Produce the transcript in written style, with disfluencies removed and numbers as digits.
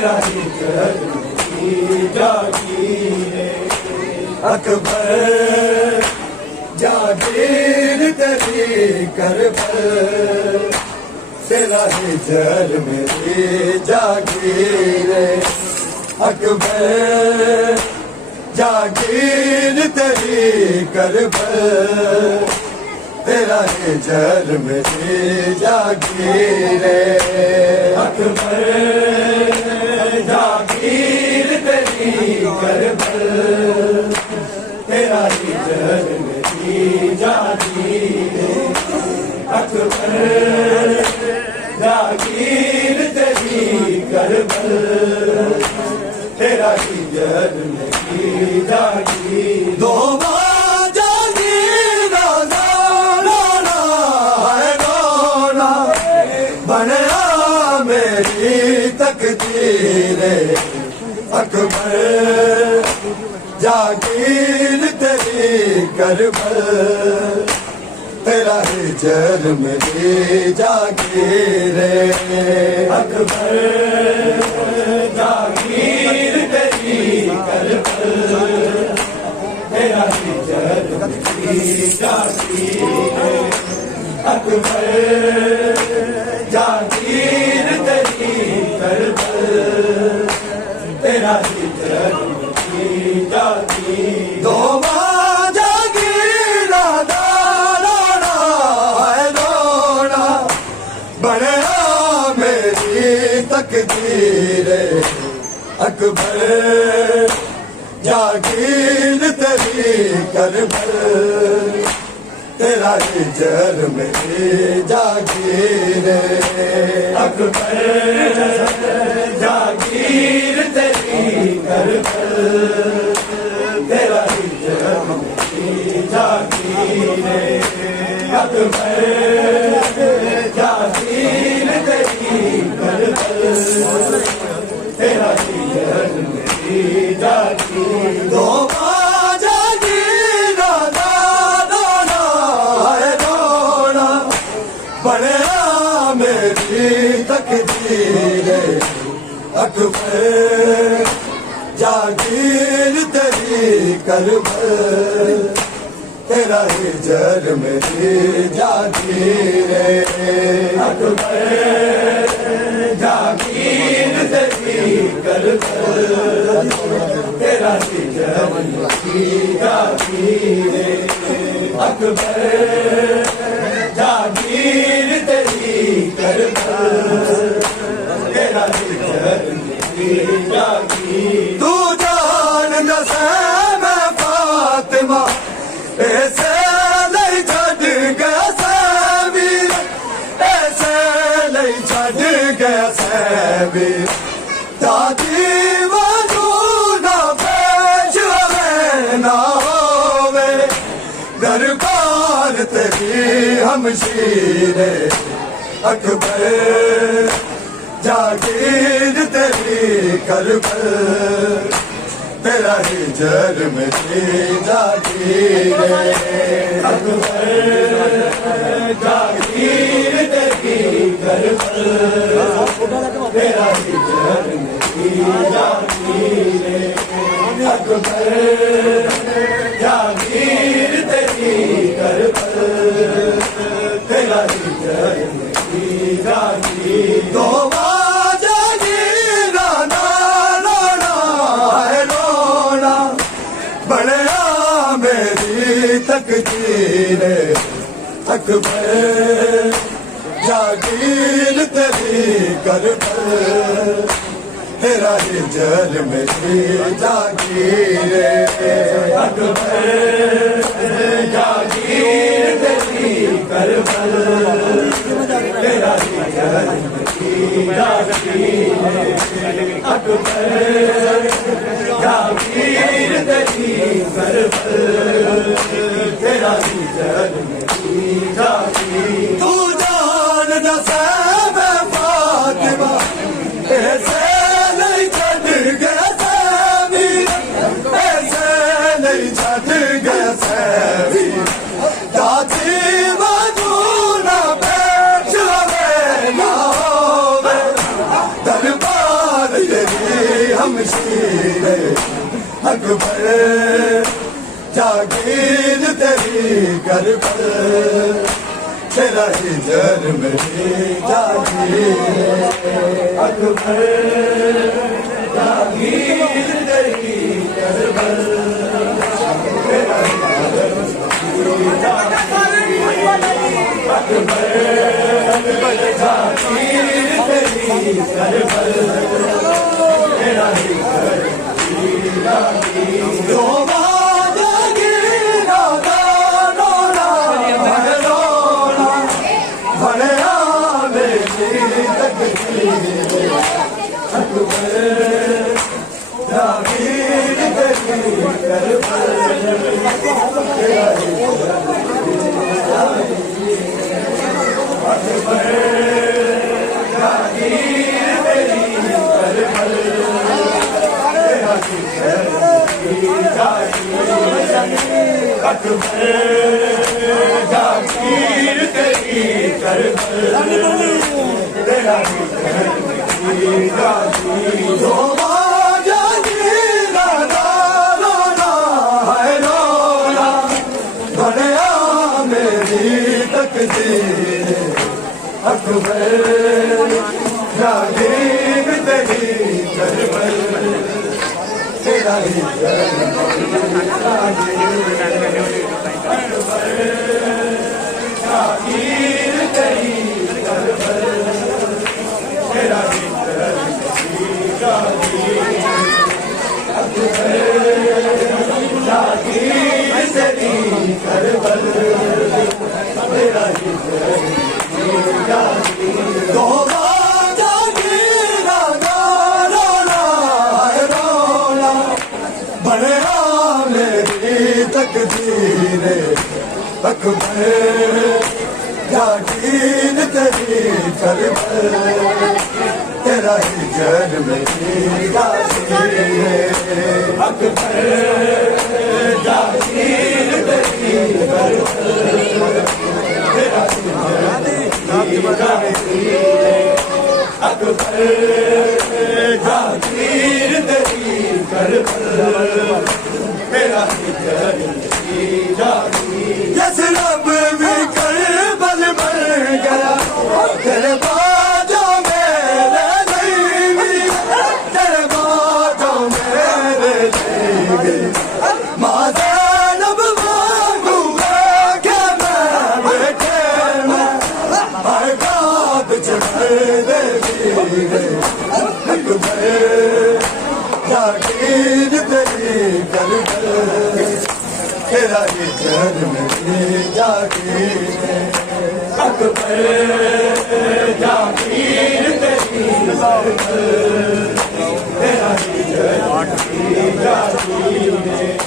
तेरा ही जलती जागीर अकबर जागीर तेरी करबल तेरा ही जल मेरी जागीर अकबर जागीर तेरी करबल तेरा ही जल मेरी जागीर अकबर जागीर तेरी करबल तेरा ही जल मेरी जागीर अकबर जागीर तेरी करबल तेरा ही जल मेरी जागीर दो जागीर रोना है रोना बनया मेरी तकदीर अकबर जागीर तेरी करबल तेरा ही जल मेरी जागीर अकबर जागीर तेरी करबल तेरा ही जल मेरी जागीर अकबर जागीर तेरी करबल तेरा ही जल मेरी जागीर दो तकदीर अकबर जागीर तेरी करबल तेरा ही जल मेरी जागीर अकबर जागीर तेरी करबल तेरा ही जल मेरी जागीर अकबर जागीर तेरी करबल तेरा ही जल मेरी जागीर दो जागीर रोना है रोना बनया मेरी तकदीर अकबर जागीर तेरी करबल तेरा ही जल मेरी जागीर अकबर जागीर तेरी करबल तेरा ही जल मेरी जागीर अकबर जागीर तेरी करबल तेरा ही जल मेरी जागीर तू जान दसे मैं फातिमा ऐसे नहीं छड़ गया सवीर ऐसे नहीं छड़ गया सवीर दादी वजूदा पेश ना होवे दरबार तेरी हमशीर अकबर जागीर तेरी करबल तेरा ही जल मेरी जागीर अकबर जागीर तेरी करबल तेरा ही जल मेरी जागीर अकबर जागीर तेरी करबल तेरा ही जल मेरी जागीर दो तकदीर अकबर जागीर तेरी करबल तेरा ही जल मेरी जागीर अकबर जागीर तेरी करबल तेरा ही जल मेरी जागीर अकबर जागीर तेरी करबल तेरा ही जल मेरी जागीर तू जान दसे मैं फातिमा ऐसे नहीं छड़ गया सवीर ऐसे नहीं छड़ गया सवीर दादी वजूदा पेश ना होवे दरबार तेरी शमशीर अकबर जागीर तेरी कर पर तेरा ही जर मेरी जागीर अकबर जागीर तेरी कर पर तेरा ही जर मेरी जागीर अकबर जागीर तेरी कर पर तेरा ही जर मेरी जागीर जागीर तेरी कर तेरा ही जागीर अकबर जागीर तेरी कर तेरा ही जागीर तेरी कर तेरा ही जागीर तेरी कर तेरा ही तकदीर अकबर जागीर तेरी कर तेरा ही जर मेरी जागीर अकबर जागीर तेरी कर तेरा ही जागीर अकबर जागीर तेरी कर तेरा ही जस रब भी करबल बन गया तेरे बाजों मेरे नहीं तेरे बाजों मेरे नहीं माँ ज़ैनब मांगूंगा कि मैं बेटे में हर बात चढ़ देगी अकबर जागीर तेरी कर तेरा ही जर मेरी जागीर अकबर जागीर तेरी तेरा ही जर मेरी जागीर